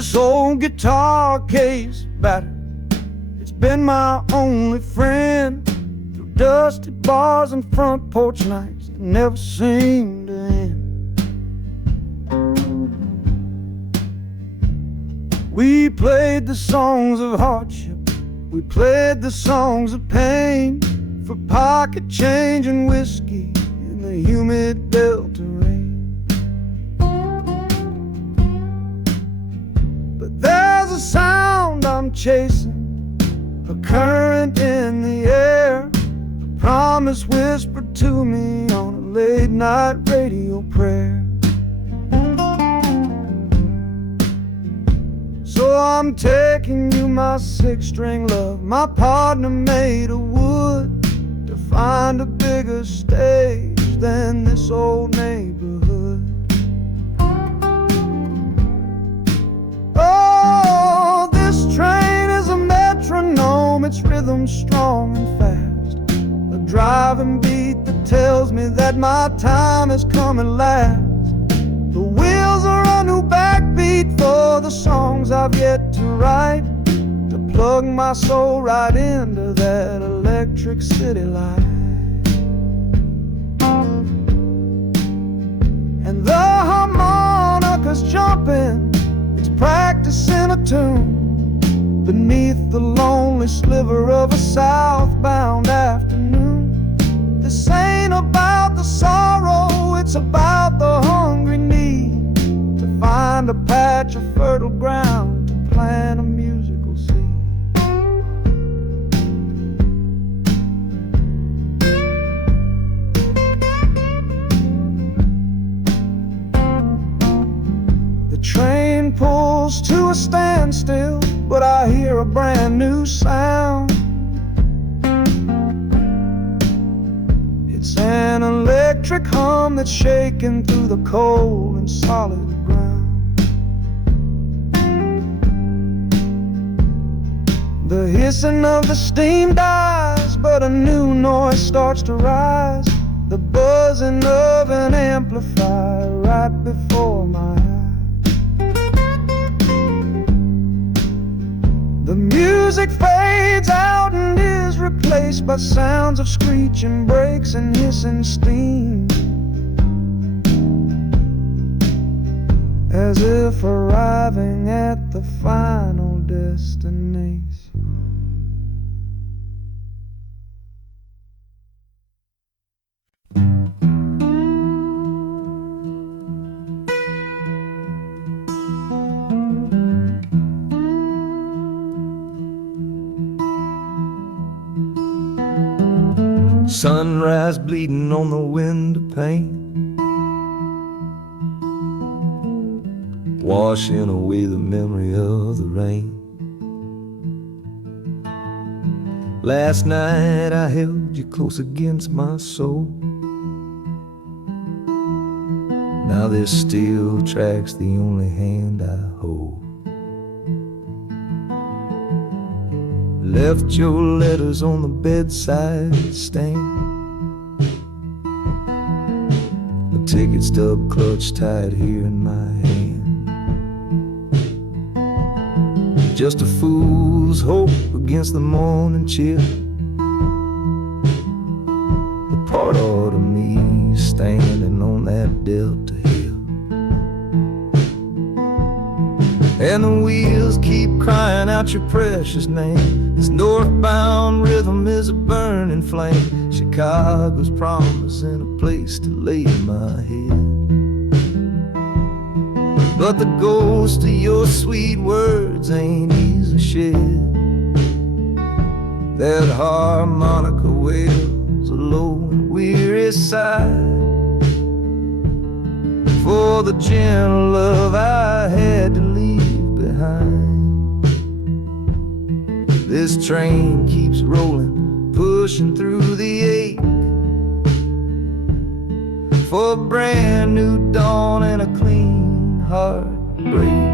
This old guitar case battered, it's been my only friend through dusty bars and front porch nights that never seem to end. We played the songs of hardship, we played the songs of pain, for pocket change and whiskey in the humid Delta rain. But there's a sound I'm chasing, a current in the air, a promise whispered to me on a late night radio prayer. So I'm taking you, my six-string love, my partner made of wood, to find a bigger stage than this old neighborhood. Oh, this train is a metronome, its rhythm strong and fast, a driving beat that tells me that my time has come at last. The wheels are a new backbeat for the songs I've yet to write, to plug my soul right into that electric city light. And the harmonica's jumping, it's practicing a tune beneath the lonely sliver of a southbound afternoon. This ain't about the sorrow, it's about the hungry need to find a patch of fertile ground to plant a musical seed. The train pulls to a standstill, but I hear a brand new sound. It's an electric hum that's shaking through the cold and solid ground. The hissing of the steam dies, but a new noise starts to rise, the buzzing of an amplifier right before my eyes. The music fades out and is replaced by sounds of screeching brakes and hissing steam, as if arriving at the final destination. Sunrise bleeding on the window pane, washing away the memory of the rain. Last night I held you close against my soul. Now this steel track's the only hand I hold. Left your letters on the bedside stand, a ticket stub clutched tight here in my hand. Just a fool's hope against the morning chill, the part of me standing on that Delta hill. And the wheels keep crying out your precious name. This northbound rhythm is a burning flame. Chicago's promising a place to lay my head. But the ghost of your sweet words ain't easily shed. That harmonica wails a low and weary sigh for the gentle love I had to leave behind. This train keeps rolling, pushing through the ache, for a brand new dawn and a clean heartbreak.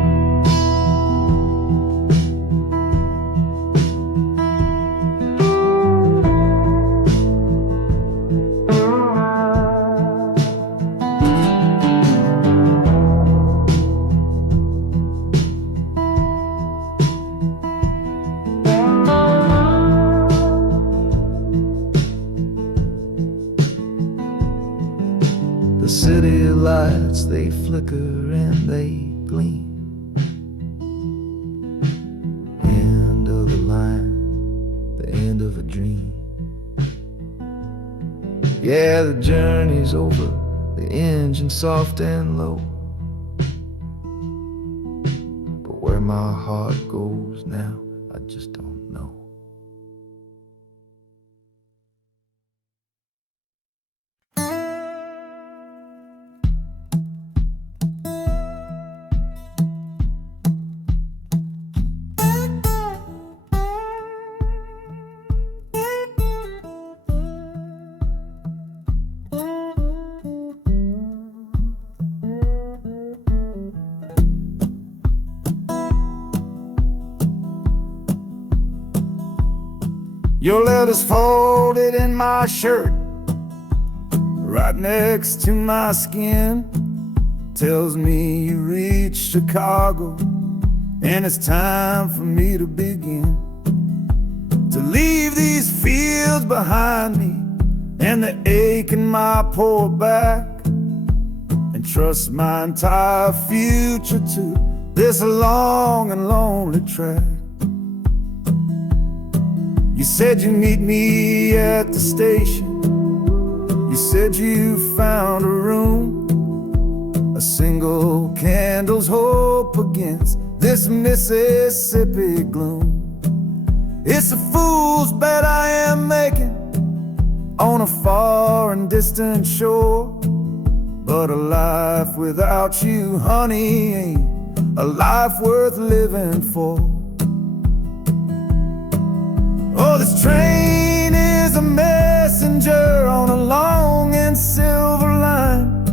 lights, they flicker and they gleam. End of the line, the end of a dream. Yeah, the journey's over, the engine soft and low. But where my heart goes now, I just don't know. Your letter's folded in my shirt, right next to my skin. Tells me you reached Chicago, and it's time for me to begin. To leave these fields behind me, and the ache in my poor back, and trust my entire future to this long and lonely track. You said you'd meet me at the station. You said you found a room, a single candle's hope against this Mississippi gloom. It's a fool's bet I am making on a far and distant shore, but a life without you, honey, ain't a life worth living for. Oh, this train is a messenger on a long and silver line,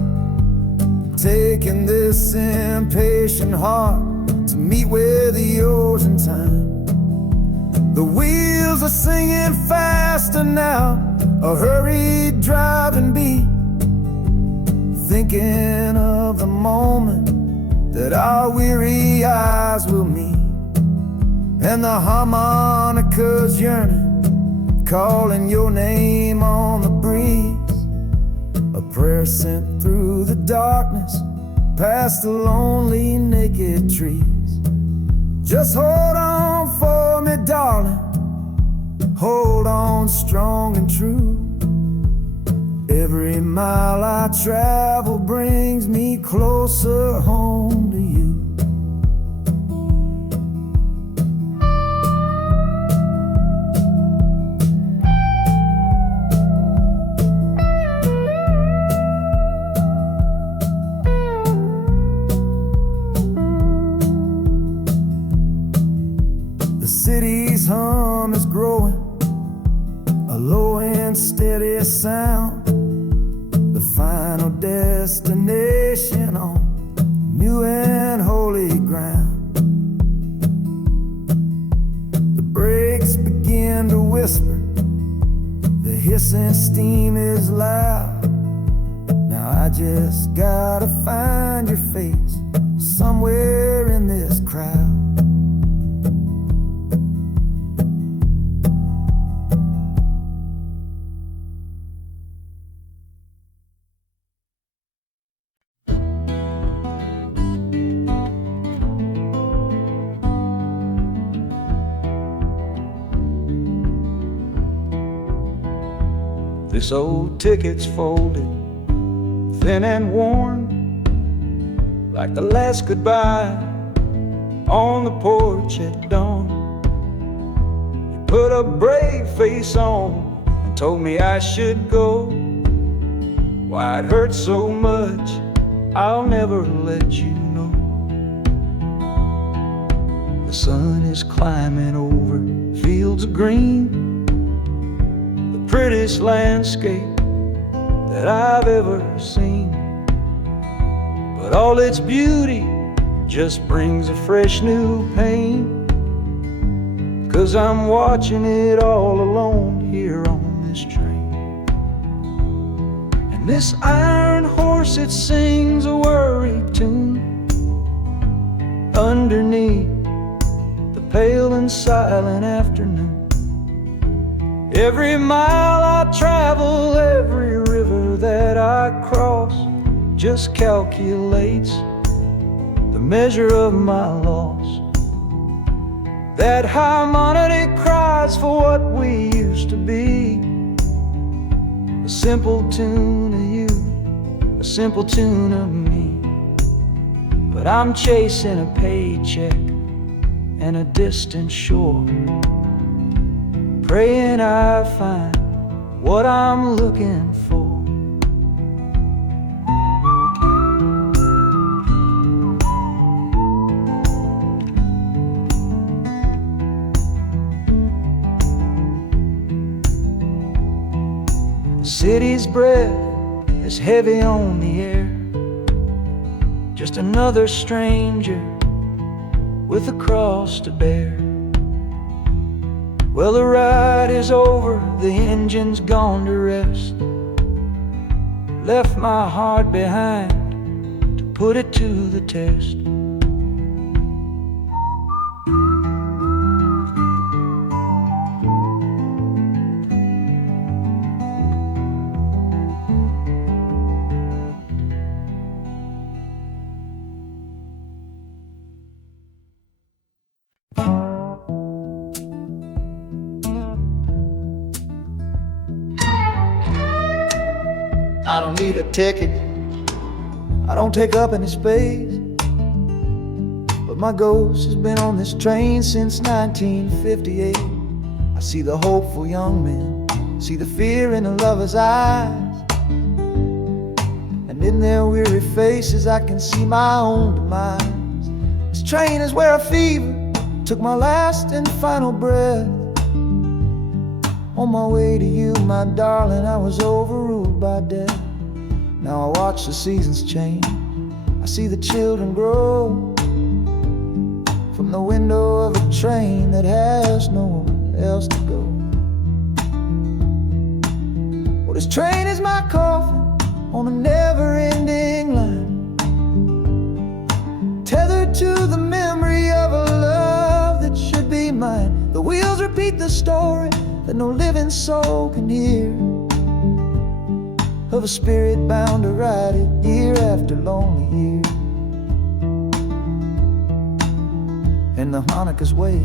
taking this impatient heart to meet with yours in time. The wheels are singing faster now, a hurried driving beat, thinking of the moment that our weary eyes will meet. And the harmonica's yearning, calling your name on the breeze. A prayer sent through the darkness, past the lonely naked trees. Just hold on for me, darling, hold on strong and true. Every mile I travel brings me closer home to you. The city's hum is growing, a low and steady sound. The final destination on new and holy ground. The brakes begin to whisper, the hissing steam is loud. Now I just gotta find your face somewhere in this crowd. This old ticket's folded, thin and worn, like the last goodbye on the porch at dawn. You put a brave face on and told me I should go. Why it hurts so much, I'll never let you know. The sun is climbing over fields of green, prettiest landscape that I've ever seen. But all its beauty just brings a fresh new pain, 'cause I'm watching it all alone here on this train. And this iron horse, it sings a worry tune underneath the pale and silent afternoon. Every mile I travel, every river that I cross, just calculates the measure of my loss. That harmonic cries for what we used to be. A simple tune of you, a simple tune of me. But I'm chasing a paycheck and a distant shore, praying I find what I'm looking for. The city's breath is heavy on the air, just another stranger with a cross to bear. Well, the ride is over, the engine's gone to rest. Left my heart behind to put it to the test. I don't need a ticket, I don't take up any space, but my ghost has been on this train since 1958. I see the hopeful young men, see the fear in the lovers' eyes, and in their weary faces I can see my own demise. This train is where a fever took my last and final breath. On my way to you, my darling, I was overruled by death. Now I watch the seasons change, I see the children grow, from the window of a train that has nowhere else to go. Well, this train is my coffin on a never-ending line, tethered to the memory of a love that should be mine. The wheels repeat the story that no living soul can hear, of a spirit bound to ride it year after lonely year. And the harmonicas wail,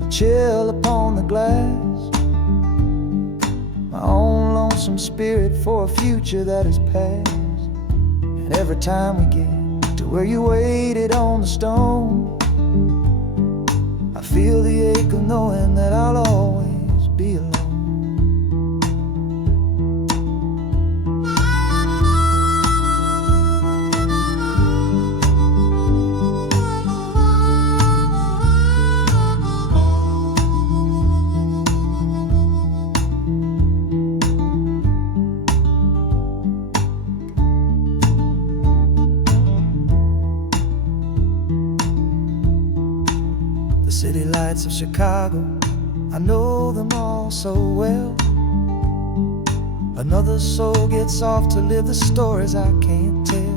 a chill upon the glass, my own lonesome spirit for a future that is past. And every time we get to where you waited on the stone, I feel the ache of knowing that I'll always be alone. The city lights of Chicago, I know them all so well. Another soul gets off to live the stories I can't tell.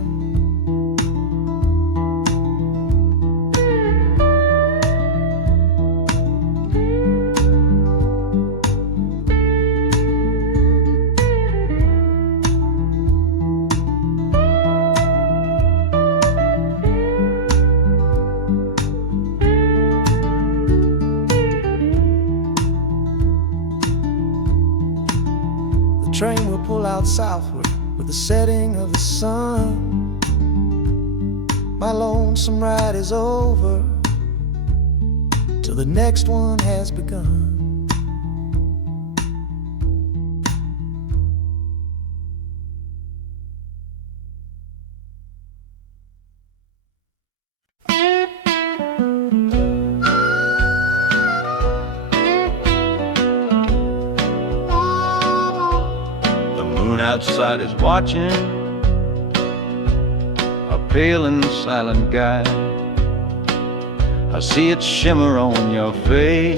The train will pull out southward with the setting of the sun. My lonesome ride is over till the next one has begun. Outside is watching, a pale and silent guy. I see it shimmer on your face,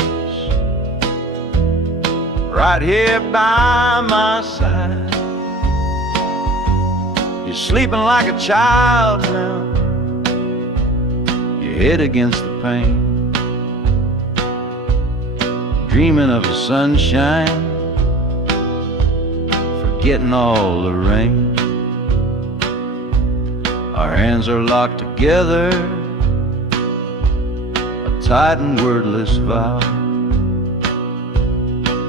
right here by my side. You're sleeping like a child now, your head against the pane, dreaming of the sunshine, getting all the rain. Our hands are locked together, a tight and wordless vow.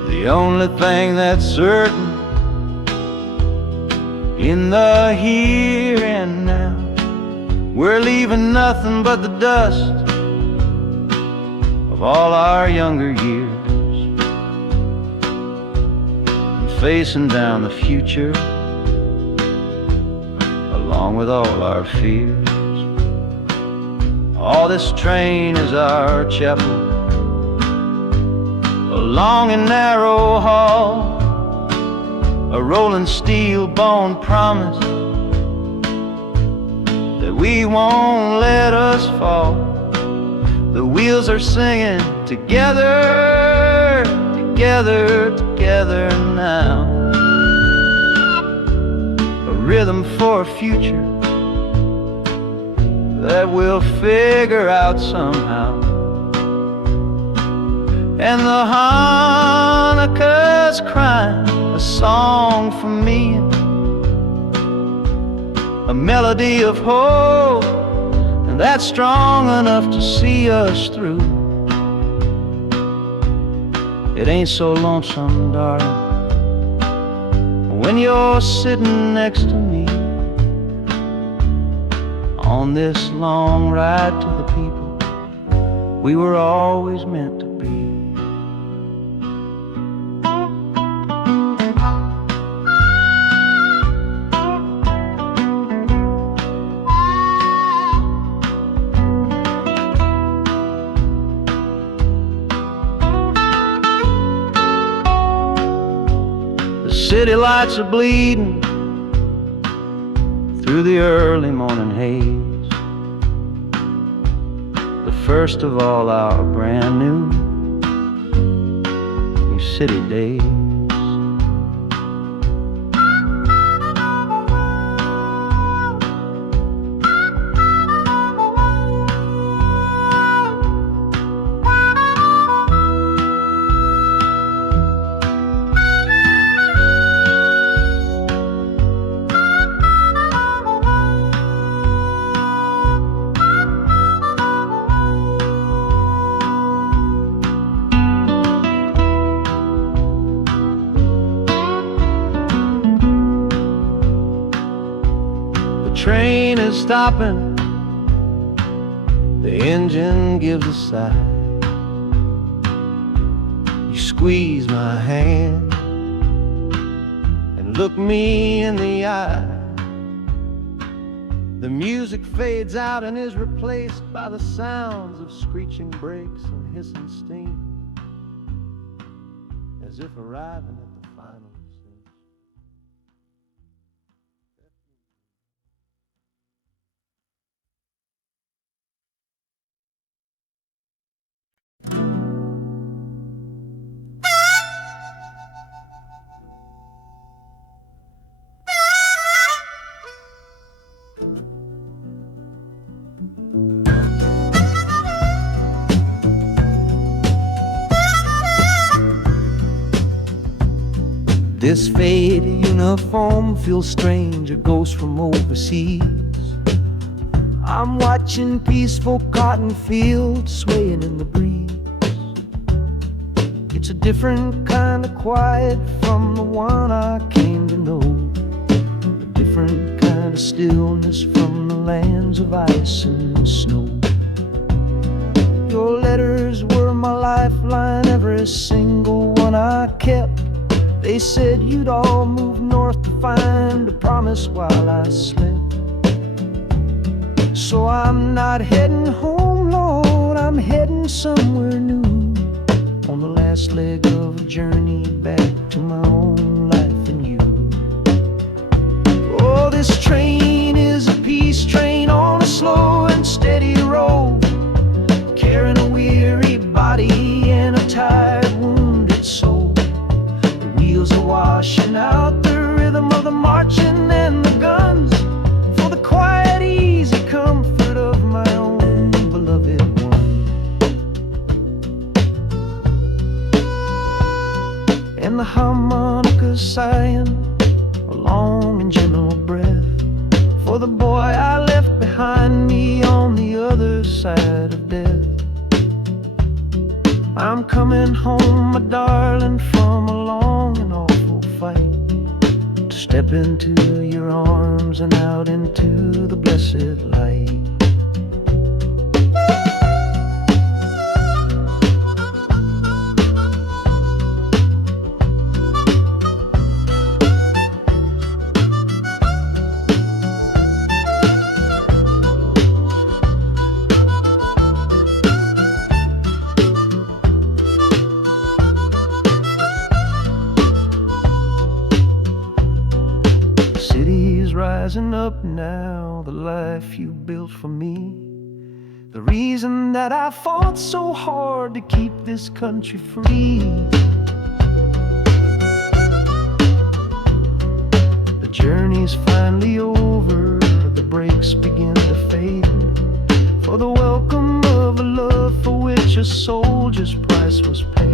The only thing that's certain in the here and now, we're leaving nothing but the dust of all our younger years, and facing down the future along with all our fears. Oh, this train is our chapel, a long and narrow hall, a rolling steel bone promise that we won't let us fall. The wheels are singing together, together, together now. A rhythm for a future that we'll figure out somehow. And the Hanukkah's crying a song for me, a melody of hope, and that's strong enough to see us through. It ain't so lonesome, darling, when you're sitting next to me on this long ride to the people we were always meant to be. City lights are bleeding through the early morning haze, the first of all our brand new city days. Train is stopping, the engine gives a sigh. You squeeze my hand and look me in the eye. The music fades out and is replaced by the sounds of screeching brakes and hissing steam, as if arriving at the final. This faded uniform feels strange, a ghost from overseas. I'm watching peaceful cotton fields swaying in the breeze. It's a different kind of quiet from the one I came to know, a different kind of stillness from the lands of ice and snow. Your letters were my lifeline, every single one I kept. They said you'd all move north to find a promise while I slept. So I'm not heading home, Lord, I'm heading somewhere new, on the last leg of a journey back to my own life and you. Oh, this train is a peace train on a slow and steady road, carrying a weary body and a tired, wounded soul. The wheels are washing out the rhythm of the marching and the guns, for the quiet, easy comfort of my own beloved one. And the harmonica sighing a long and gentle breath for the boy I left side of death. I'm coming home, my darling, from a long and awful fight, to step into your arms and out into the blessed light. Rising up now, the life you built for me, the reason that I fought so hard to keep this country free. The journey's finally over, the brakes begin to fade, for the welcome of a love for which a soldier's price was paid.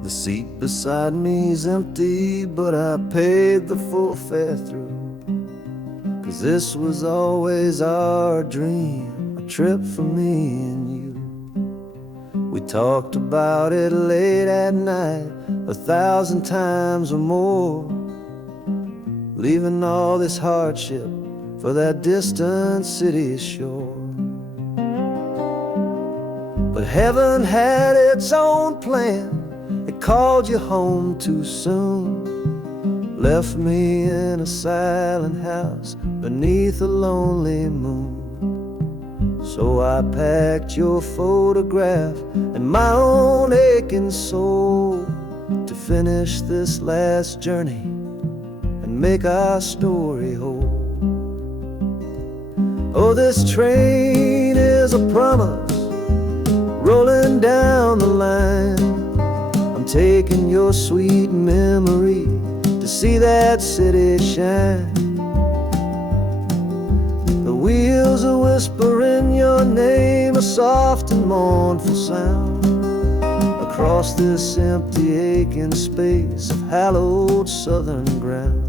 The seat beside me's empty, but I paid the full fare through, 'cause this was always our dream, a trip for me and you. We talked about it late at night, 1,000 times or more, leaving all this hardship for that distant city's shore. But heaven had its own plan. It called you home too soon, left me in a silent house beneath a lonely moon. So I packed your photograph and my own aching soul to finish this last journey and make our story whole. Oh, this train is a promise rolling down the line, taking your sweet memory to see that city shine. The wheels are whispering your name, a soft and mournful sound, across this empty aching space of hallowed southern ground.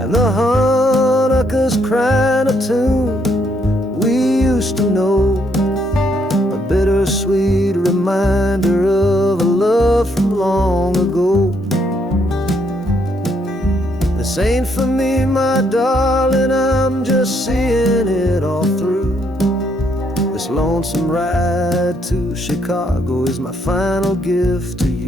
And the Hanukkah's crying a tune we used to know, bittersweet reminder of a love from long ago. This ain't for me, my darling, I'm just seeing it all through. This lonesome ride to Chicago is my final gift to you.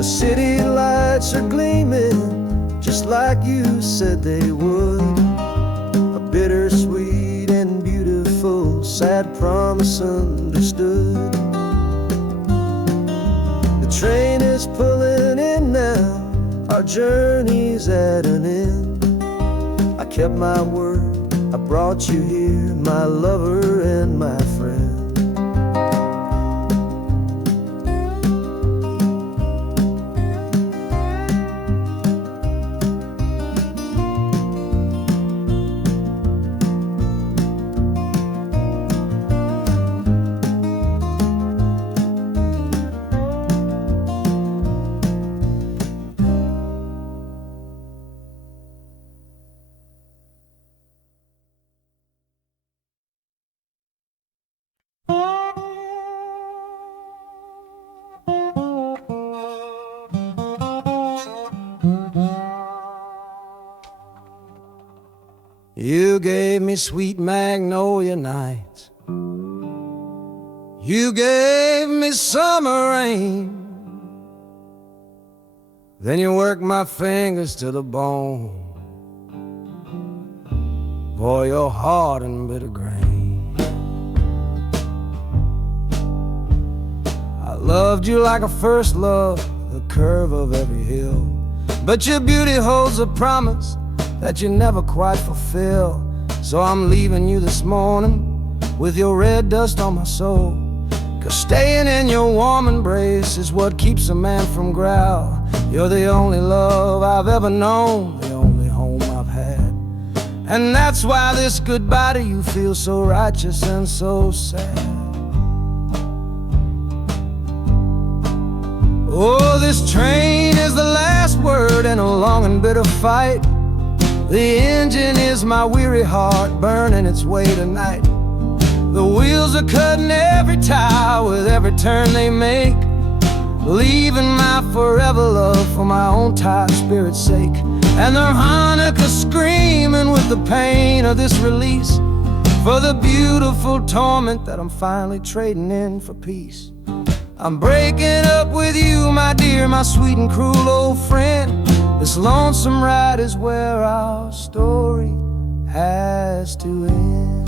City lights are gleaming just like you said they would, a bittersweet and beautiful sad promise understood. The train is pulling in now, our journey's at an end. I kept my word, I brought you here, my lover and my friend. You gave me sweet magnolia nights. You gave me summer rain. Then you worked my fingers to the bone. Boy, you're hard and bitter grain. I loved you like a first love, the curve of every hill. But your beauty holds a promise that you never quite fulfill. So I'm leaving you this morning with your red dust on my soul. 'Cause staying in your warm embrace is what keeps a man from growl. You're the only love I've ever known, the only home I've had. And that's why this goodbye to you feels so righteous and so sad. Oh, this train is the last word in a long and bitter fight. The engine is my weary heart burning its way tonight. The wheels are cutting every tire with every turn they make, leaving my forever love for my own tired spirit's sake. And the harmonica screaming with the pain of this release, for the beautiful torment that I'm finally trading in for peace. I'm breaking up with you, my dear, my sweet and cruel old friend. This lonesome ride is where our story has to end.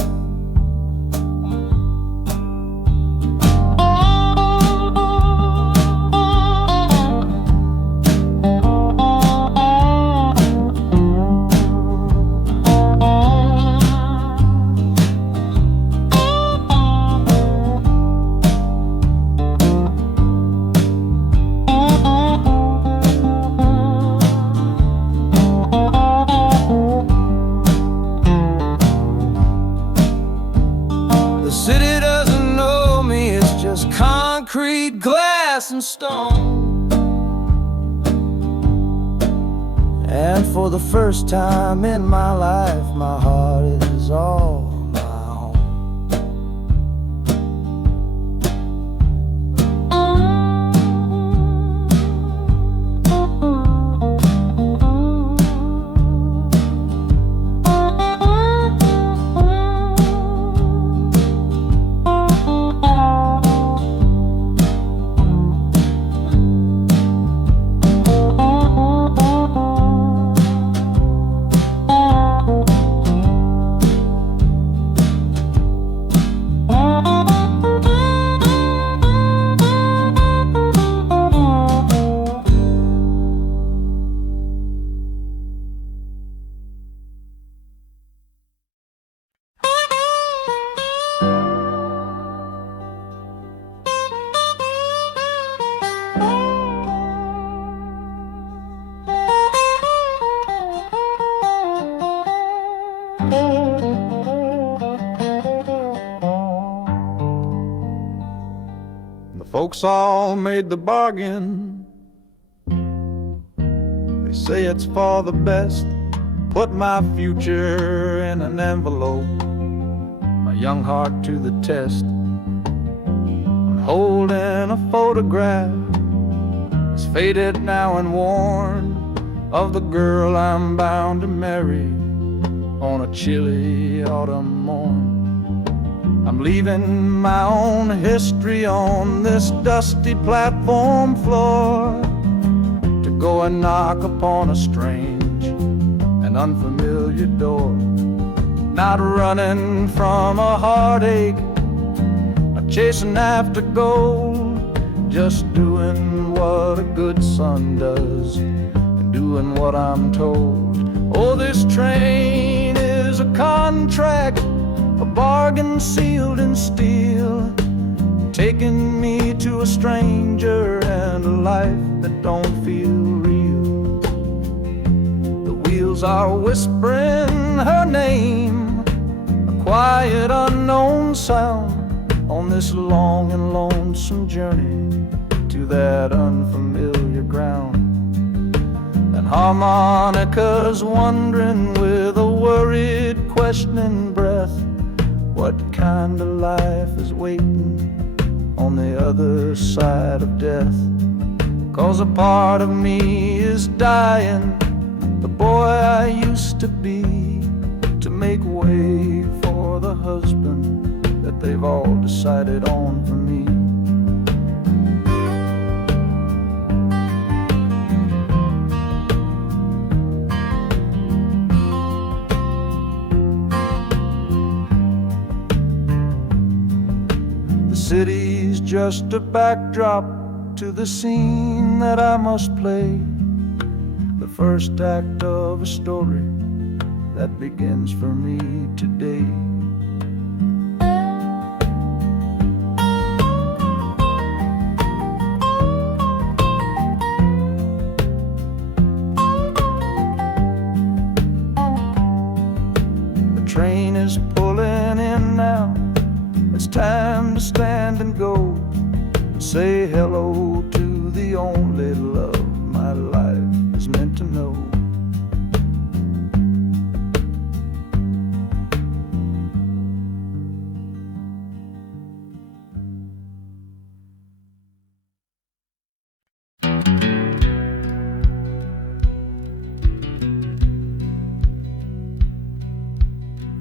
The city doesn't know me, it's just concrete, glass, and stone. And for the first time in my life, my heart is all my own. The folks all made the bargain. They say it's for the best. Put my future in an envelope, my young heart to the test. I'm holding a photograph, it's faded now and worn, of the girl I'm bound to marry on a chilly autumn morn. I'm leaving my own history on this dusty platform floor to go and knock upon a strange and unfamiliar door. Not running from a heartache, not chasing after gold, just doing what a good son does and doing what I'm told. Oh, this train is a contract, a bargain sealed in steel, taking me to a stranger and a life that don't feel real. The wheels are whispering her name, a quiet unknown sound, on this long and lonesome journey to that unfamiliar ground. And harmonica's wondering with a worried, questioning breath, what kind of life is waiting on the other side of death? 'Cause a part of me is dying, the boy I used to be, to make way for the husband that they've all decided on for me. The city's just a backdrop to the scene that I must play, the first act of a story that begins for me today. The train is pulling in now. It's time to stand and go, and say hello to the only love my life is meant to know.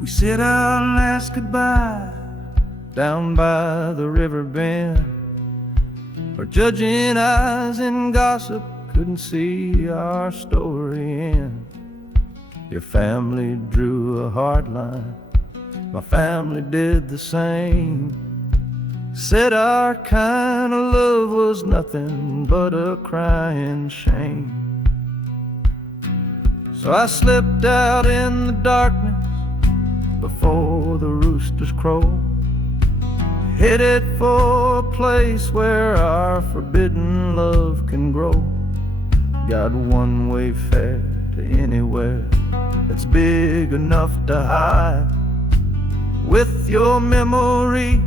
We sit out and ask goodbye down by the river bend, where judging eyes and gossip couldn't see our story end. Your family drew a hard line, my family did the same. Said our kind of love was nothing but a crying shame. So I slipped out in the darkness before the roosters crowed, headed for a place where our forbidden love can grow. Got one-way fare to anywhere that's big enough to hide, with your memory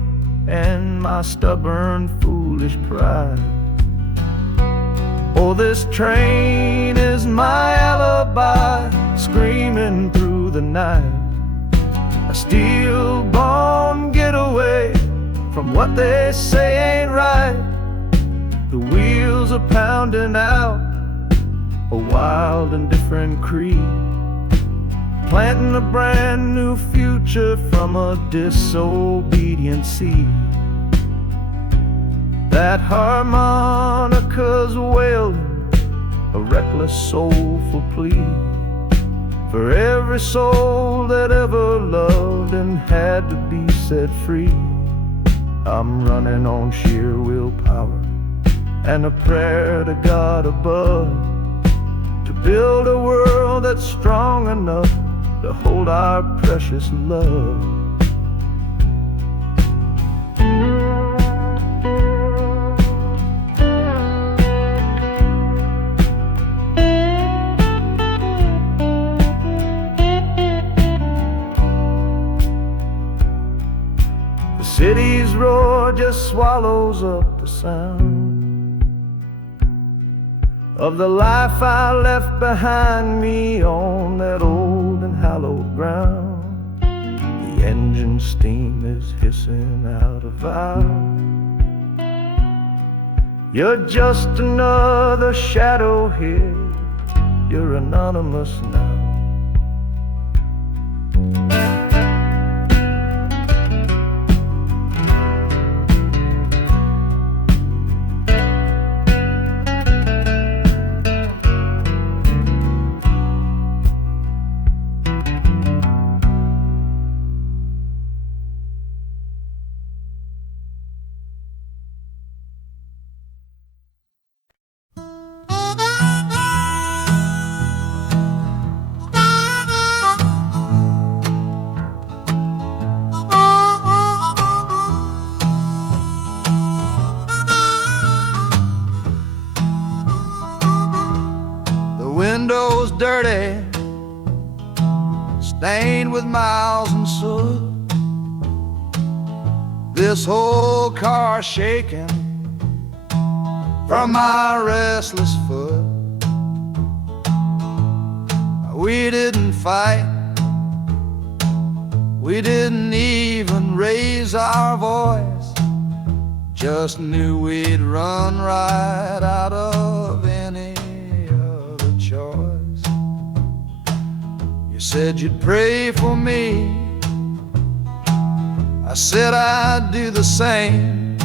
and my stubborn, foolish pride. Oh, this train is my alibi, screaming through the night, a steel-born getaway from what they say ain't right. The wheels are pounding out a wild and different creed, planting a brand new future from a disobedient seed. That harmonica's wailing a reckless, soulful plea for every soul that ever loved and had to be set free. I'm running on sheer willpower and a prayer to God above, to build a world that's strong enough to hold our precious love. The city's roar just swallows up the sound of the life I left behind me on that old and hallowed ground. The engine steam is hissing out of valve. You're just another shadow here, you're anonymous now. Windows dirty, stained with miles and soot. This whole car shaking from my restless foot. We didn't fight, we didn't even raise our voice, just knew we'd run right out of any other choice. You said you'd pray for me. I said I'd do the same.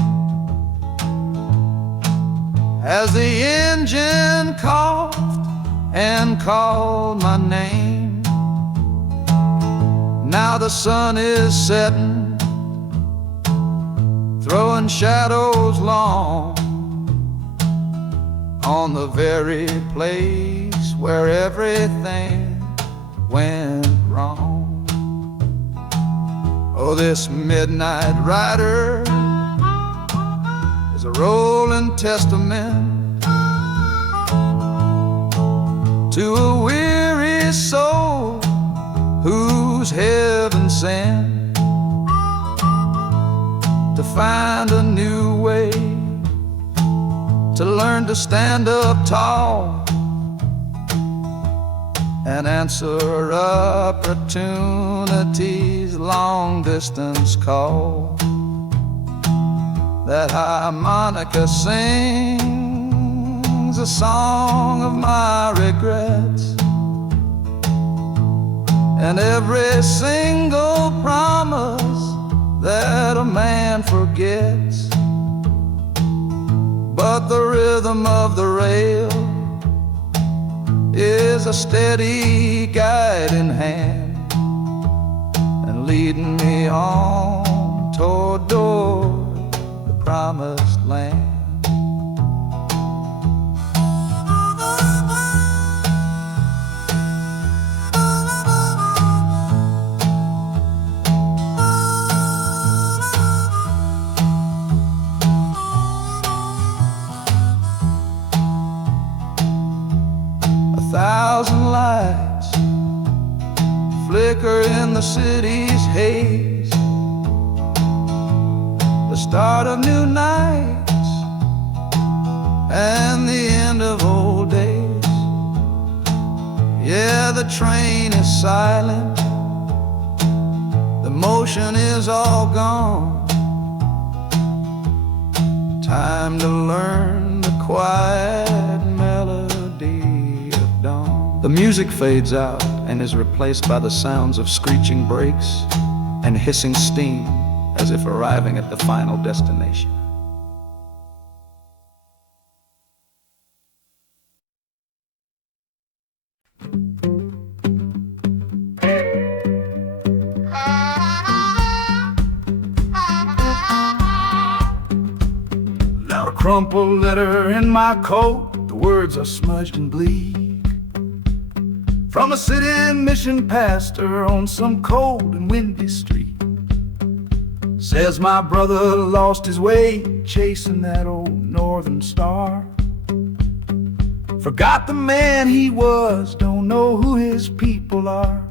As the engine coughed and called my name, now the sun is setting, throwing shadows long on the very place where everything went wrong. Oh, this midnight rider is a rolling testament to a weary soul whose heaven sent to find a new way, to learn to stand up tall and answer opportunity's long-distance call. That harmonica sings a song of my regrets, and every single promise that a man forgets. But the rhythm of the rail is a steady guiding hand, and leading me on toward the promised land. A thousand lights flicker in the city's haze, the start of new nights and the end of old days. Yeah, the train is silent, the motion is all gone. Time to learn the quiet melody of dawn. The music fades out and is replaced by the sounds of screeching brakes and hissing steam, as if arriving at the final destination. Now a crumpled letter in my coat, the words are smudged and bleak, from a city mission pastor on some cold and windy street. Says my brother lost his way chasing that old northern star, forgot the man he was, don't know who his people are.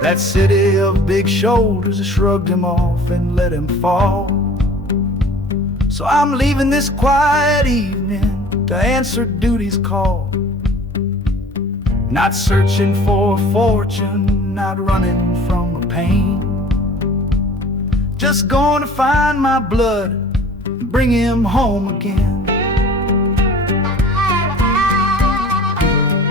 That city of big shoulders shrugged him off and let him fall. So I'm leaving this quiet evening to answer duty's call. Not searching for a fortune, not running from a pain, just going to find my blood and bring him home again.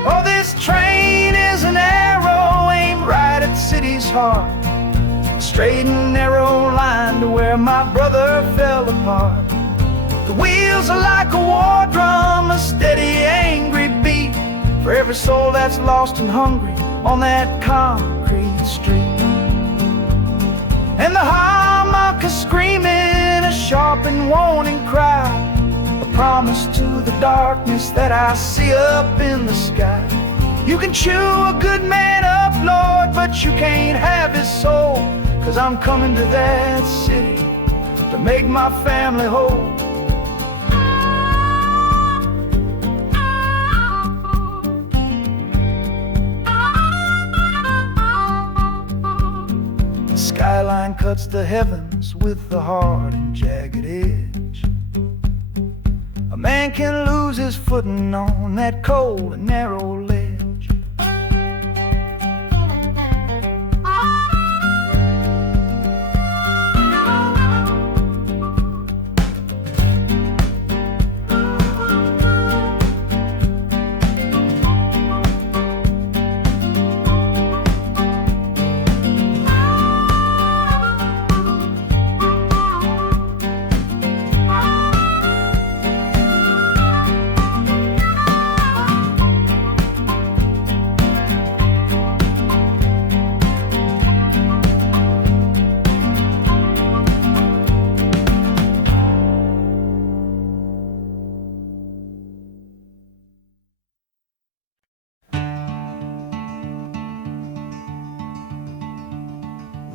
Oh, this train is an arrow aimed right at the city's heart, a straight and narrow line to where my brother fell apart. The wheels are like a war drum, a steady, angry beat for every soul that's lost and hungry on that concrete street. And the harmonica screaming a sharp and warning cry, a promise to the darkness that I see up in the sky. You can chew a good man up, Lord, but you can't have his soul, 'cause I'm coming to that city to make my family whole. Skyline cuts the heavens with the hard and jagged edge. A man can lose his footing on that cold and narrow ledge.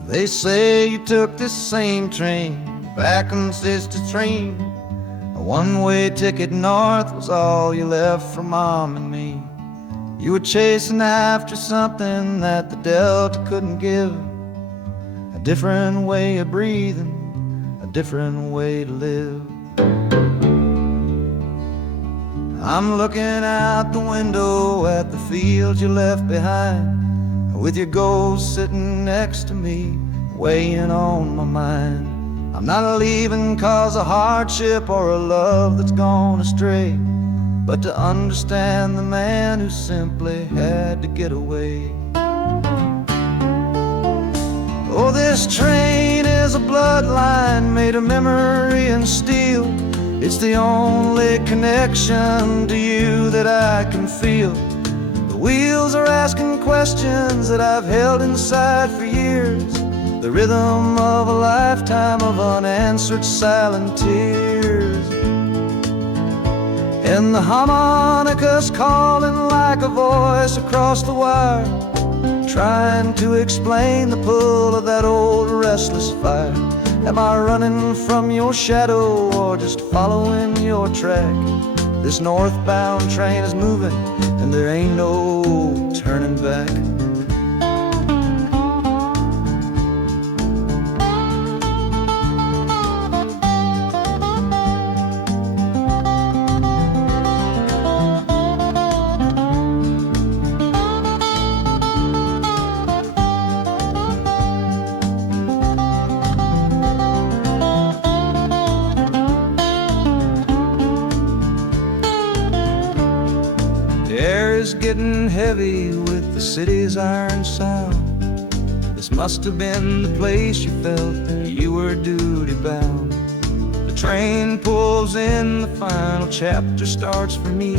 They say you took this same train back on Sister Train. A one-way ticket north was all you left for Mom and me. You were chasing after something that the Delta couldn't give. A different way of breathing, a different way to live. I'm looking out the window at the fields you left behind, with your ghost sitting next to me, weighing on my mind. I'm not leaving cause of hardship or a love that's gone astray, but to understand the man who simply had to get away. Oh, this train is a bloodline made of memory and steel. It's the only connection to you that I can feel. The wheels are asking questions that I've held inside for years, the rhythm of a lifetime of unanswered silent tears. And the harmonica's calling like a voice across the wire, trying to explain the pull of that old restless fire. Am I running from your shadow or just following your track? This northbound train is moving and there ain't no turning back. Is getting heavy with the city's iron sound. This must have been the place you felt that you were duty bound. The train pulls in, the final chapter starts for me,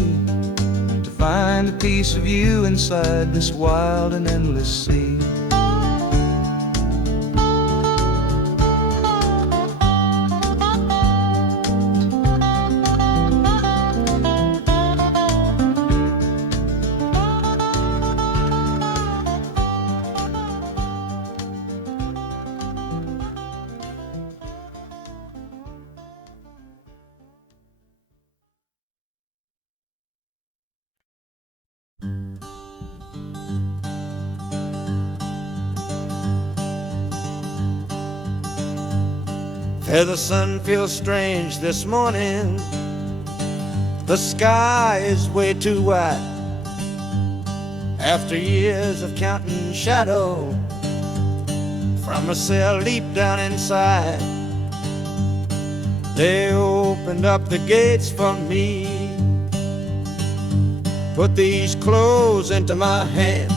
to find a piece of you inside this wild and endless sea. The sun feels strange this morning. The sky is way too wide. After years of counting shadow from a cell deep down inside, they opened up the gates for me, put these clothes into my hand,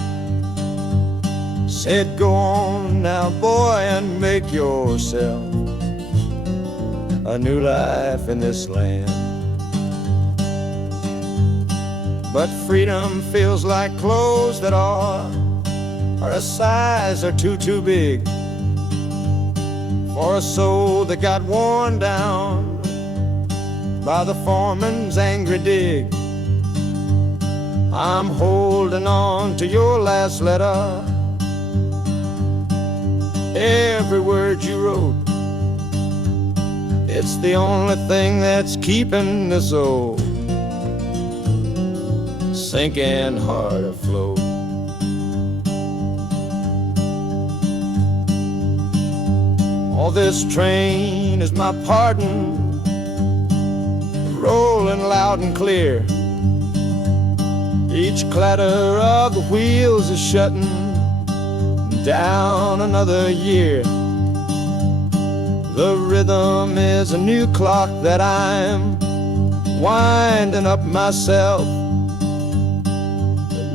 said, go on now, boy, and make yourself a new life in this land. But freedom feels like clothes that are a size or too big for a soul that got worn down by the foreman's angry dig. I'm holding on to your last letter, every word you wrote. It's the only thing that's keeping this old sinking heart afloat. Oh, this train is my pardon, rolling loud and clear. Each clatter of the wheels is shutting down another year. The rhythm is a new clock that I'm winding up myself,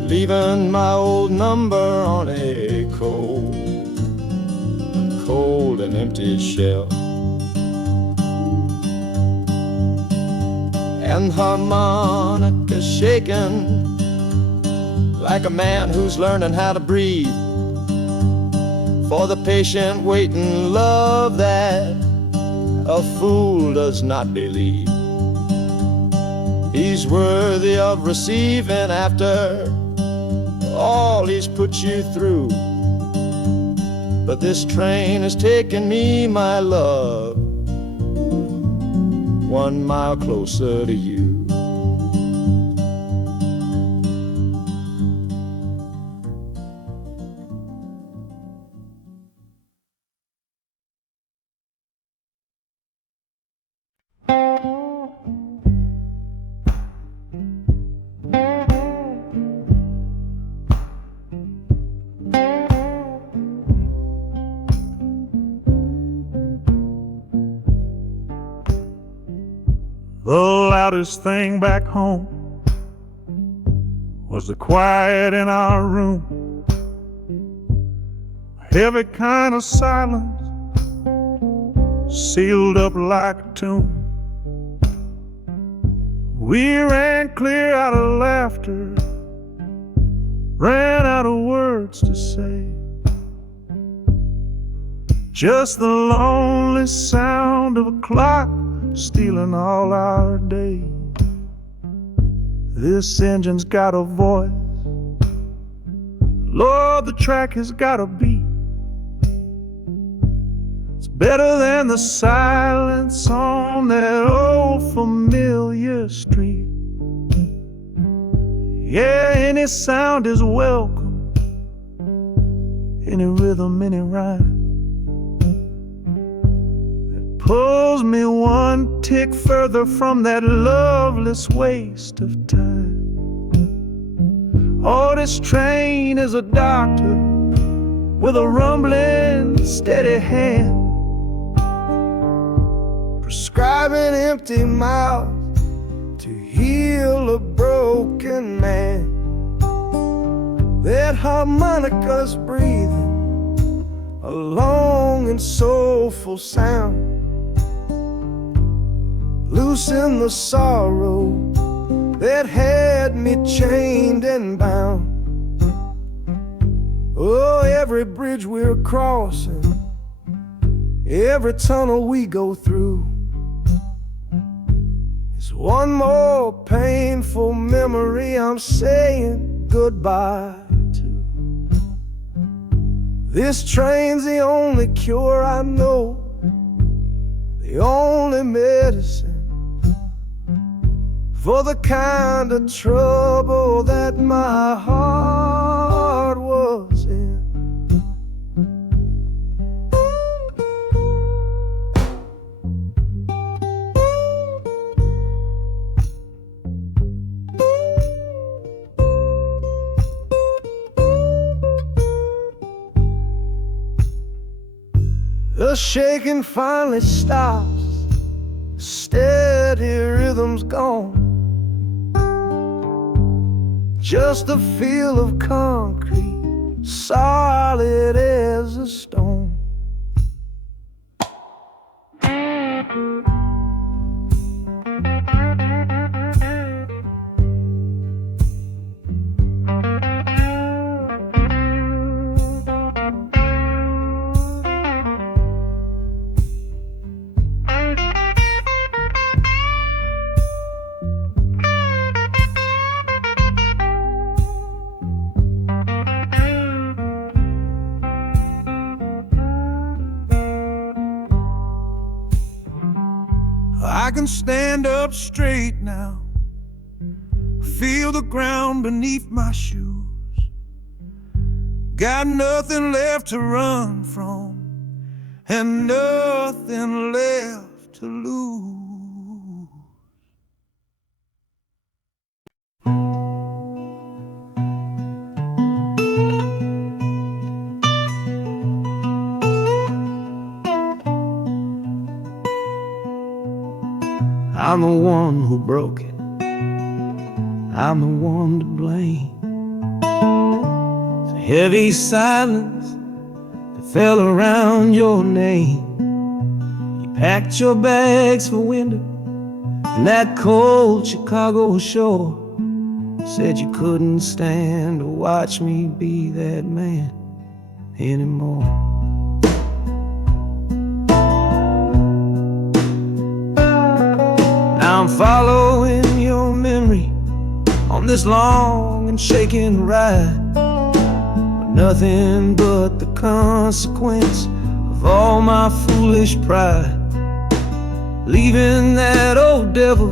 leaving my old number on a cold and empty shelf. And harmonica shaking like a man who's learning how to breathe, for the patient waiting love that a fool does not believe. He's worthy of receiving after all he's put you through. but this train has taken me, my love, 1 mile closer to you. The loudest thing back home was the quiet in our room, a heavy kind of silence, sealed up like a tomb. We ran clear out of laughter, ran out of words to say, just the lonely sound of a clock stealing all our day. This engine's got a voice, Lord, the track has got a beat. It's better than the silence on that old familiar street. Yeah, any sound is welcome, any rhythm, any rhyme pulls me 1 tick further from that loveless waste of time. Oh, this train is a doctor with a rumbling, steady hand, prescribing empty mouths to heal a broken man. That harmonica's breathing a long and soulful sound, loosen the sorrow that had me chained and bound. Oh, every bridge we're crossing, every tunnel we go through is 1 more painful memory I'm saying goodbye to. This train's the only cure I know, the only medicine for the kind of trouble that my heart was in. The shaking finally stops, the steady rhythm's gone, just a feel of concrete, solid as a stone. I can stand up straight now, feel the ground beneath my shoes. Got nothing left to run from and nothing left to lose. I'm the one who broke it, I'm the one to blame. The heavy silence that fell around your name. You packed your bags for winter in that cold Chicago shore. Said you couldn't stand to watch me be that man anymore. I'm following your memory on this long and shaking ride, but nothing but the consequence of all my foolish pride. Leaving that old devil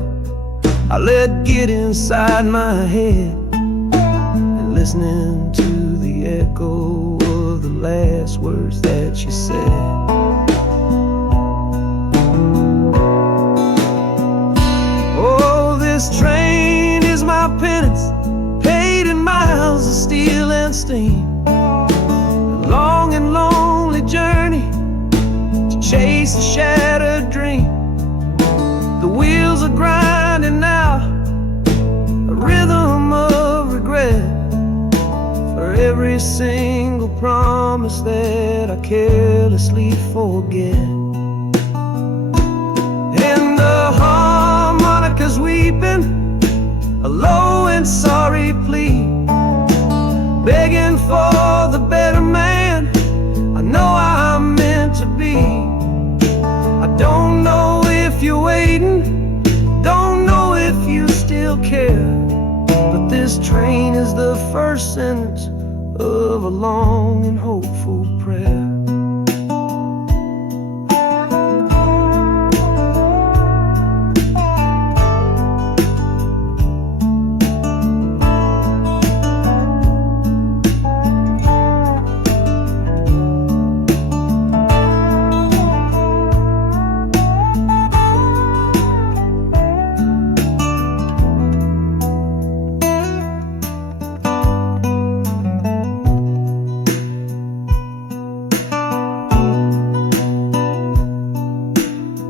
I let get inside my head, and listening to the echo of the last words that she said. Oh, this train is my penance, paid in miles of steel and steam. A long and lonely journey to chase a shattered dream. The wheels are grinding now, a rhythm of regret, for every single promise that I carelessly forget. And the harmonica's weeping a low and sorry plea, begging for the better man I know I'm meant to be. I don't know if you're waiting, don't know if you still care, but this train is the first sentence of a long and hopeful prayer.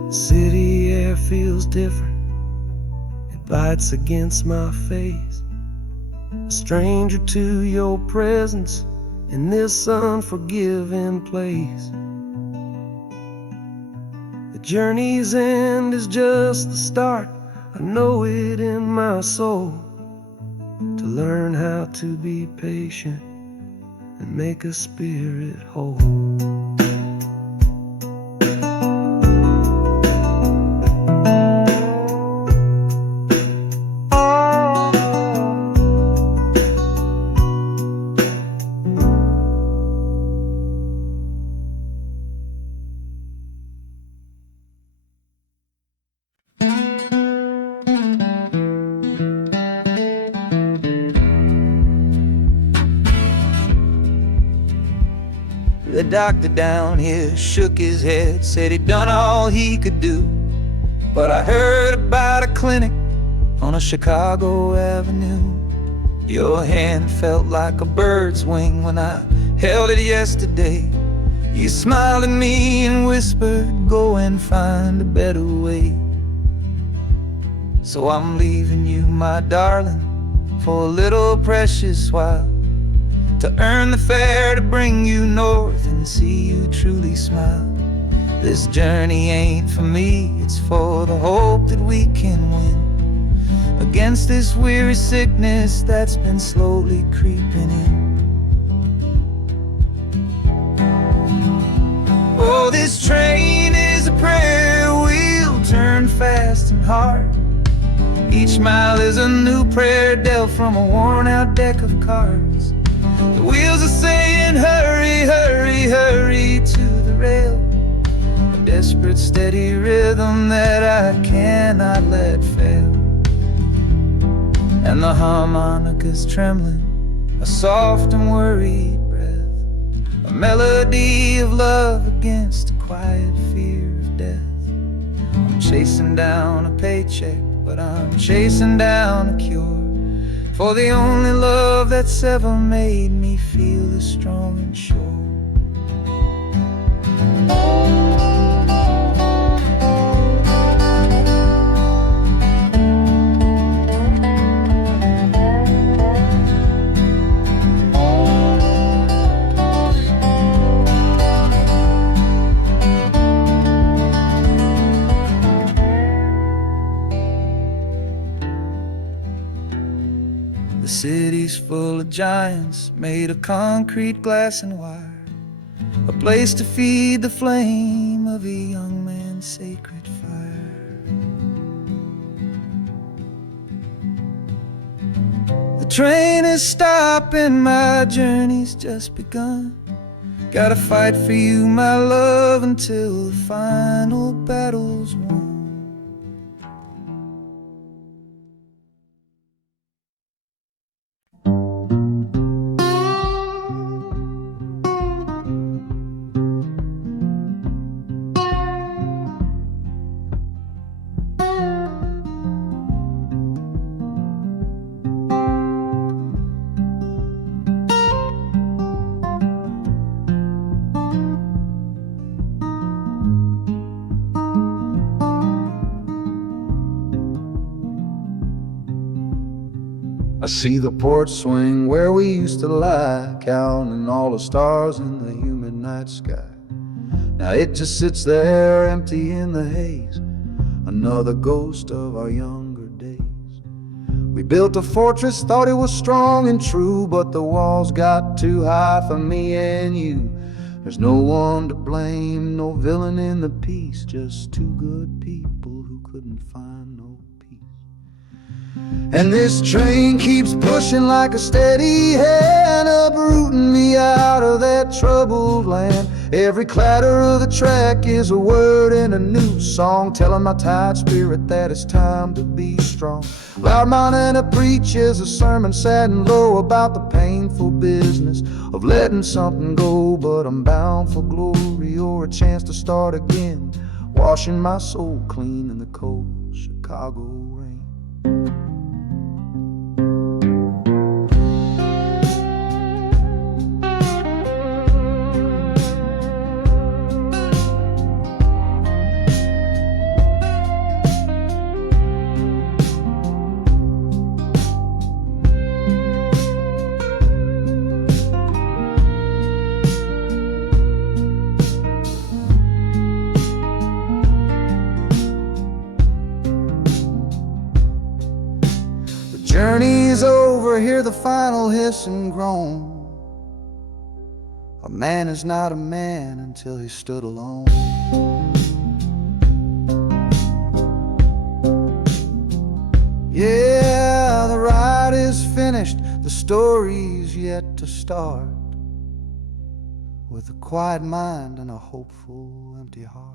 City air feels different, it bites against my face. A stranger to your presence in this unforgiving place. The journey's end is just the start, I know it in my soul. To learn how to be patient and make a spirit whole. The doctor down here shook his head, said he'd done all he could do. But I heard about a clinic on a Chicago avenue. Your hand felt like a bird's wing when I held it yesterday. You smiled at me and whispered, go and find a better way. So I'm leaving you, my darling, for a little precious while, to earn the fare to bring you north and see you truly smile. This journey ain't for me, it's for the hope that we can win against this weary sickness that's been slowly creeping in. Oh, this train is a prayer wheel turned fast and hard. Each mile is a new prayer dealt from a worn out deck of cards. The wheels are saying hurry, hurry, hurry to the rail, a desperate steady rhythm that I cannot let fail. And the harmonica's trembling, a soft and worried breath, a melody of love against a quiet fear of death. I'm chasing down a paycheck, but I'm chasing down a cure for the only love that's ever made me feel this strong and sure. The city's full of giants made of concrete, glass, and wire, a place to feed the flame of a young man's sacred fire. The train is stopping, my journey's just begun. Gotta fight for you, my love, until the final battle's won. I see the porch swing where we used to lie, counting all the stars in the humid night sky. Now it just sits there empty in the haze, another ghost of our younger days. We built a fortress, thought it was strong and true, but the walls got too high for me and you. There's no one to blame, no villain in the piece, just two good people who couldn't find no peace. And this train keeps pushing like a steady hand, uprooting me out of that troubled land. Every clatter of the track is a word in a new song, telling my tired spirit that it's time to be strong. Loud Montana preaches a sermon sad and low about the painful business of letting something go, but I'm bound for glory or a chance to start again, washing my soul clean in the cold Chicago rain. Journey's over, hear the final hiss and groan. A man is not a man until he stood alone. Yeah, the ride is finished, the story's yet to start, with a quiet mind and a hopeful empty heart.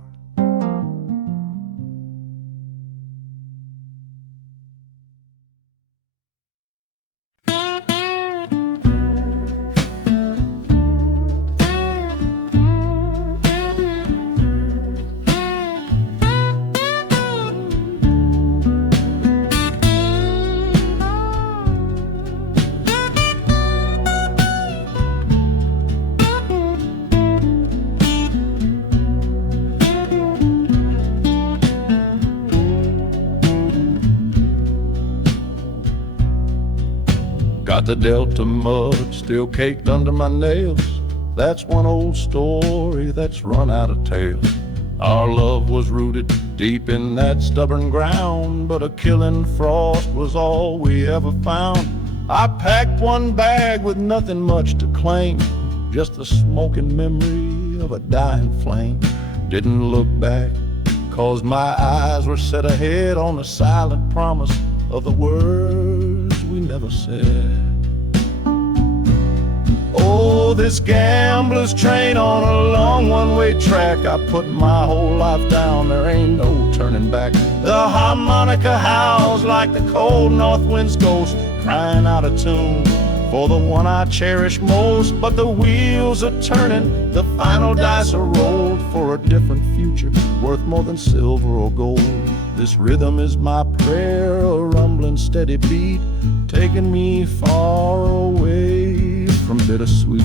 Got the Delta mud still caked under my nails. That's one old story that's run out of tales. Our love was rooted deep in that stubborn ground, but a killing frost was all we ever found. I packed one bag with nothing much to claim, just the smoking memory of a dying flame. Didn't look back, 'cause my eyes were set ahead on the silent promise of the words we never said. Oh, this gambler's train on a long one-way track, I put my whole life down, there ain't no turning back. The harmonica howls like the cold north wind's ghost, crying out a tune for the one I cherish most. But the wheels are turning, the final dice are rolled for a different future worth more than silver or gold. This rhythm is my prayer, a rumbling steady beat, taking me far away from bittersweet.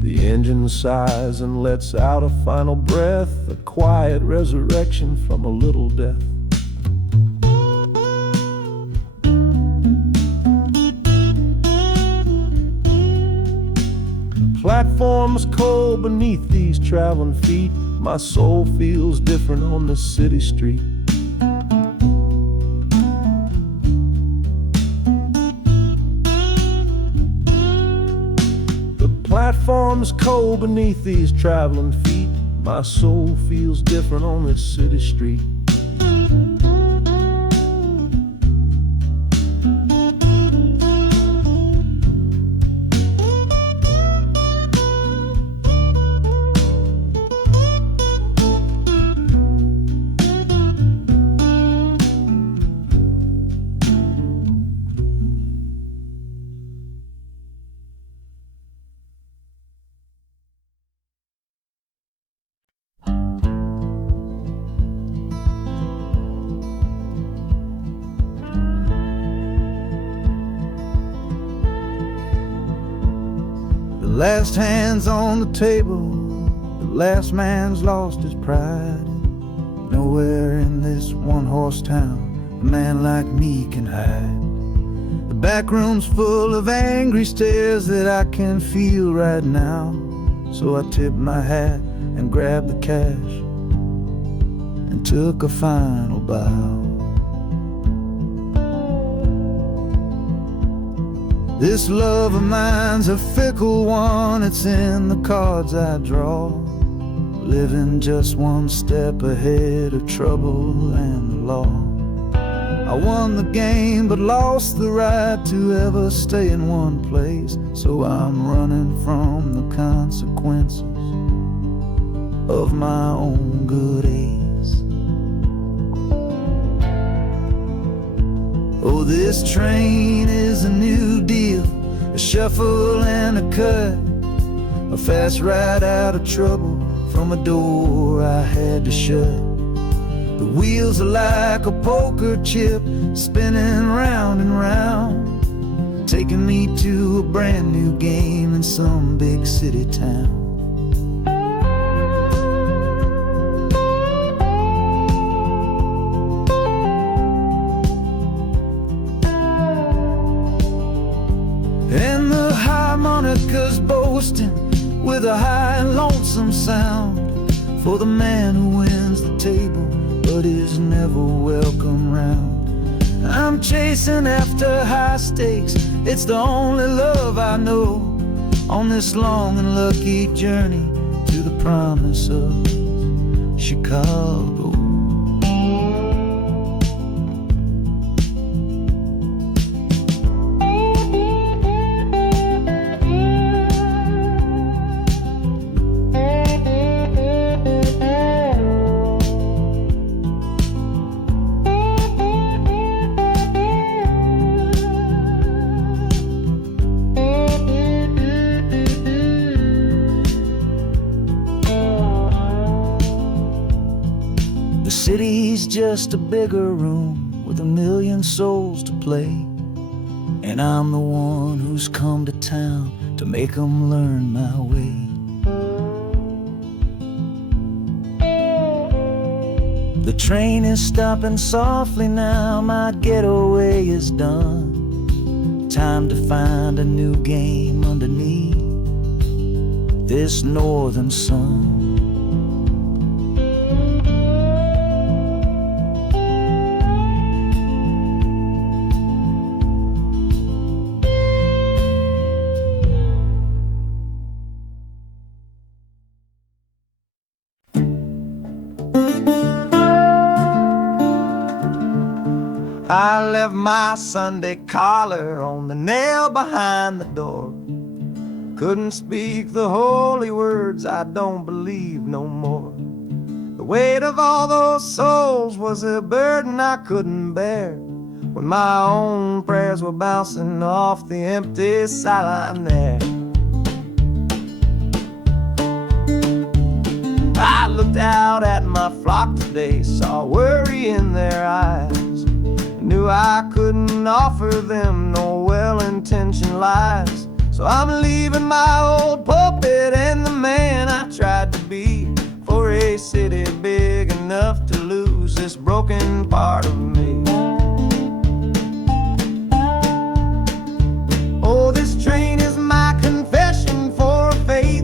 The engine sighs and lets out a final breath, a quiet resurrection from a little death. platform is cold beneath these traveling feet. My soul feels different on this city street. The platform is cold beneath these traveling feet. My soul feels different on this city street. The last hand's on the table, the last man's lost his pride. Nowhere in this one-horse town a man like me can hide. The back room's full of angry stares that I can feel right now. So I tipped my hat and grabbed the cash and took a final bow. This love of mine's a fickle one, it's in the cards I draw. Living just one step ahead of trouble and the law. I won the game but lost the right to ever stay in one place. So I'm running from the consequences of my own good ace. Oh, this train is a new deal, a shuffle and a cut, a fast ride out of trouble from a door I had to shut. The wheels are like a poker chip, spinning round and round, taking me to a brand new game in some big city town. And the harmonica's boasting with a high and lonesome sound for the man who wins the table but is never welcome round. I'm chasing after high stakes, it's the only love I know on this long and lucky journey to the promise of Chicago. The city's just a bigger room with a million souls to play, and I'm the one who's come to town to make 'em learn my way. The train is stopping softly now, my getaway is done. Time to find a new game underneath this northern sun. I left my Sunday collar on the nail behind the door. Couldn't speak the holy words, I don't believe no more. The weight of all those souls was a burden I couldn't bear, when my own prayers were bouncing off the empty sideline there. I looked out at my flock today, saw worry in their eyes. Knew I couldn't offer them no well-intentioned lies. So I'm leaving my old pulpit and the man I tried to be, for a city big enough to lose this broken part of me. Oh, this train is my confession for faith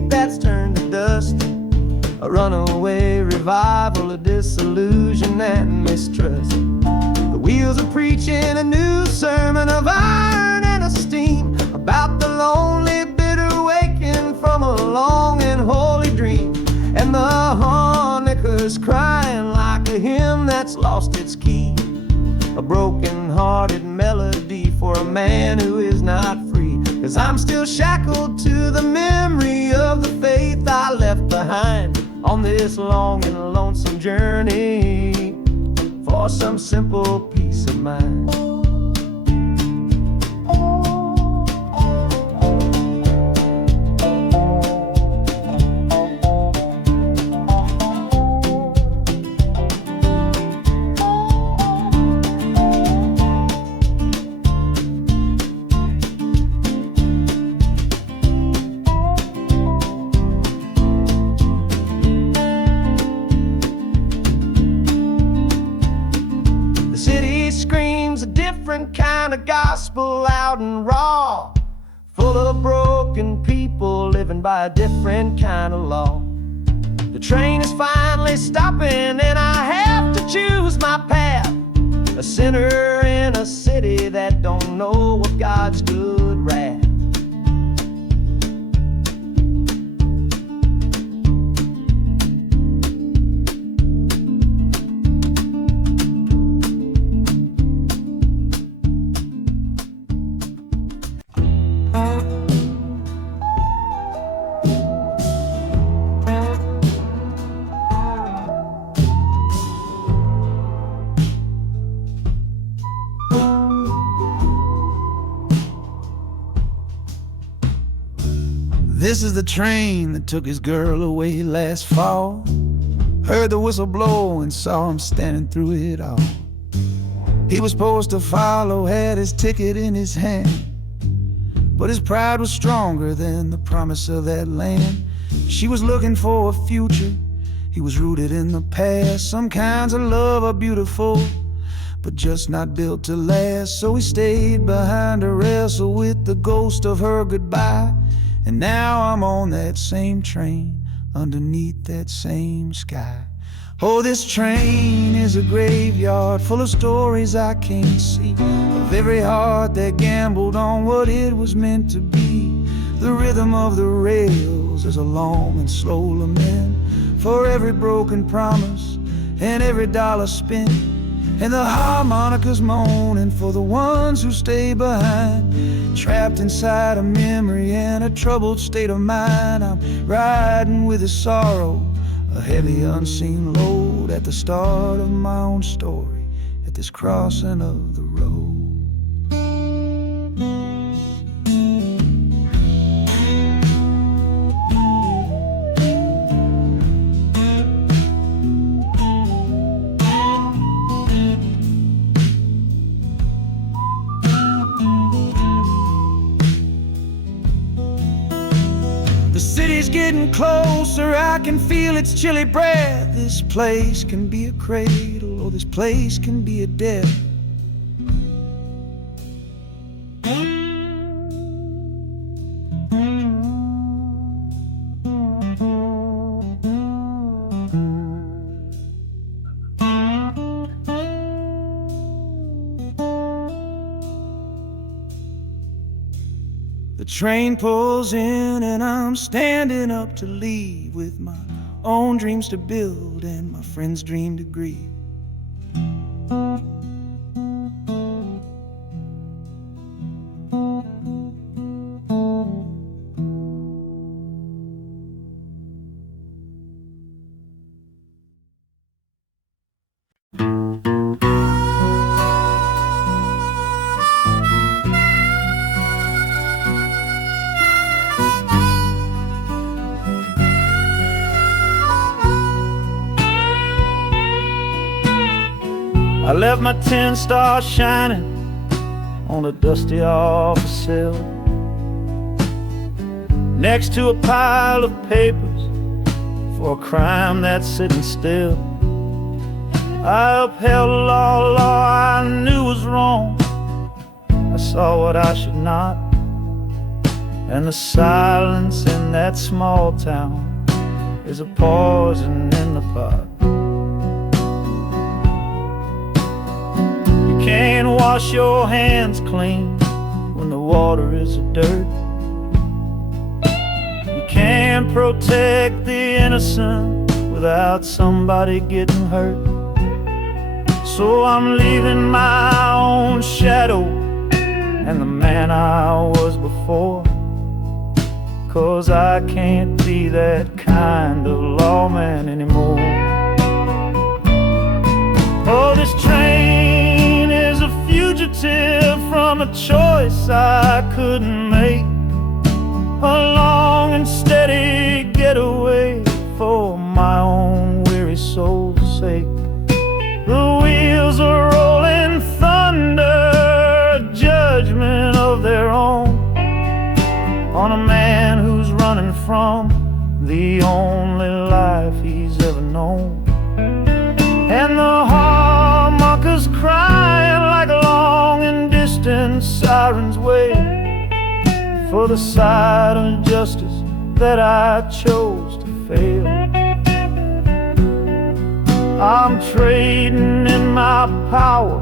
crying like a hymn that's lost its key, a broken-hearted melody for a man who is not free. 'Cause I'm still shackled to the memory of the faith I left behind on this long and lonesome journey for some simple peace of mind. Different kind of gospel, loud and raw, full of broken people living by a different kind of law. The train is finally stopping and I have to choose my path, a sinner in a city that don't know of God's good wrath. This is the train that took his girl away last fall. Heard the whistle blow and saw him standing through it all. He was supposed to follow, had his ticket in his hand, but his pride was stronger than the promise of that land. She was looking for a future, he was rooted in the past. Some kinds of love are beautiful, but just not built to last. So he stayed behind to wrestle with the ghost of her goodbye. And now I'm on that same train, underneath that same sky. Oh, this train is a graveyard full of stories I can't see, of every heart that gambled on what it was meant to be. The rhythm of the rails is a long and slow lament for every broken promise and every dollar spent, and the harmonicas moaning for the ones who stay behind, trapped inside a memory and a troubled state of mind. I'm riding with a sorrow, a heavy unseen load, at the start of my own story, at this crossing of the road. The city's getting closer, I can feel its chilly breath. This place can be a cradle, or this place can be a death. The train pulls in and I'm standing up to leave, with my own dreams to build and my friends' dream to grieve. I left my 10 stars shining on a dusty office sill, next to a pile of papers for a crime that's sitting still. I upheld a law I knew was wrong. I saw what I should not, and the silence in that small town is a poison in the pot. You can't wash your hands clean when the water is of dirt. You can't protect the innocent with without somebody getting hurt. So I'm leaving my own shadow and the man I was before, 'cause I can't be that kind of lawman anymore. Oh, this train is a fugitive from a choice I couldn't make, a long and steady getaway for my own weary soul's sake. The wheels are rolling thunder, a judgment of their own, on a man who's running from the only life he's ever known. And the harmonika's crying like long and distant sirens wait for the side of justice that I chose to fail. I'm trading in my power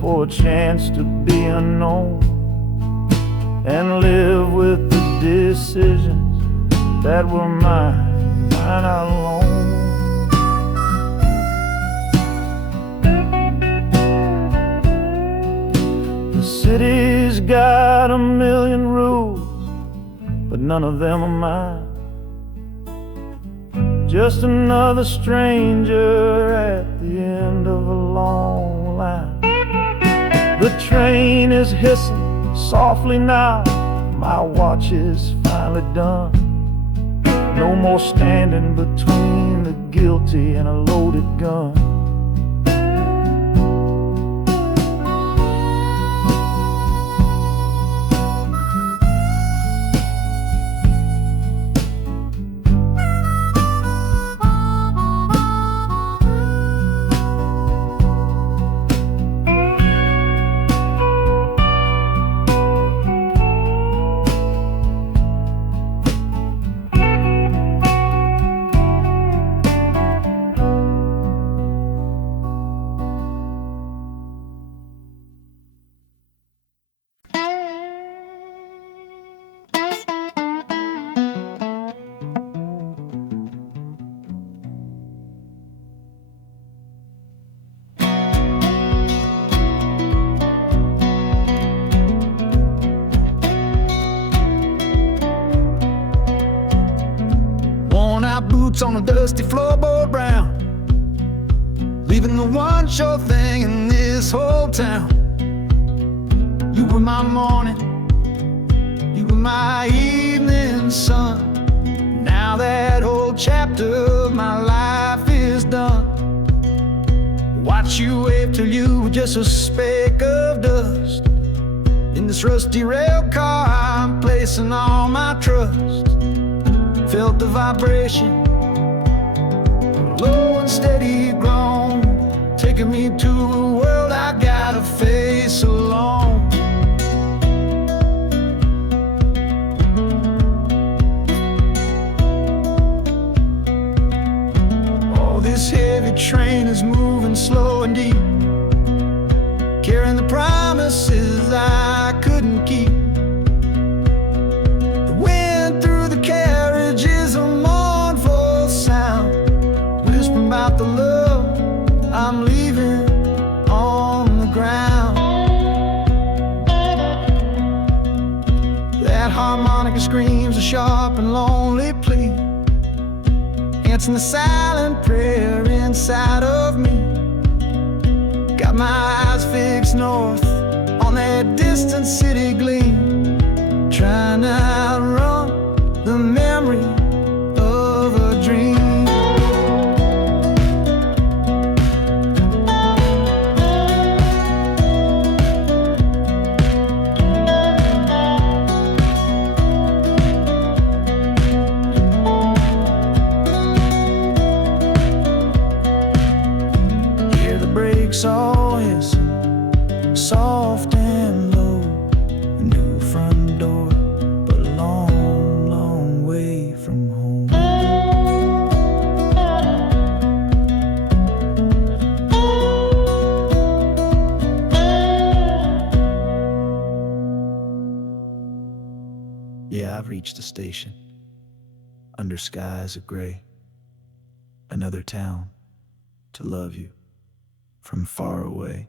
for a chance to be unknown and live with the decisions that were mine alone. The city's got a million rules, but none of them are mine. Just another stranger at the end of a long line. The train is hissing softly now, my watch is finally done. No more standing between the guilty and a loaded gun. Boots on a dusty floorboard brown, leaving the one sure thing in this whole town. You were my morning, you were my evening sun. Now that whole chapter of my life is done. Watch you wave till you were just a speck of dust. In this rusty rail car I'm placing all my trust. Felt the vibration, low and steady grown, taking me to a world I gotta face alone. Oh, this heavy train is moving slow and deep, carrying the promises I couldn't keep. The wind through the carriage is a mournful sound, whispering about the love I'm leaving on the ground. That harmonica screams a sharp and lonely plea, answering the silent prayer inside of me. Got my eyes fixed north on that distant city gleam, trying to outrun the memory of a dream. Hear the brakes all hiss, soft and low. A new front door, but a long, long way from home. Yeah, I've reached the station, under skies of gray. another town to love you from far away.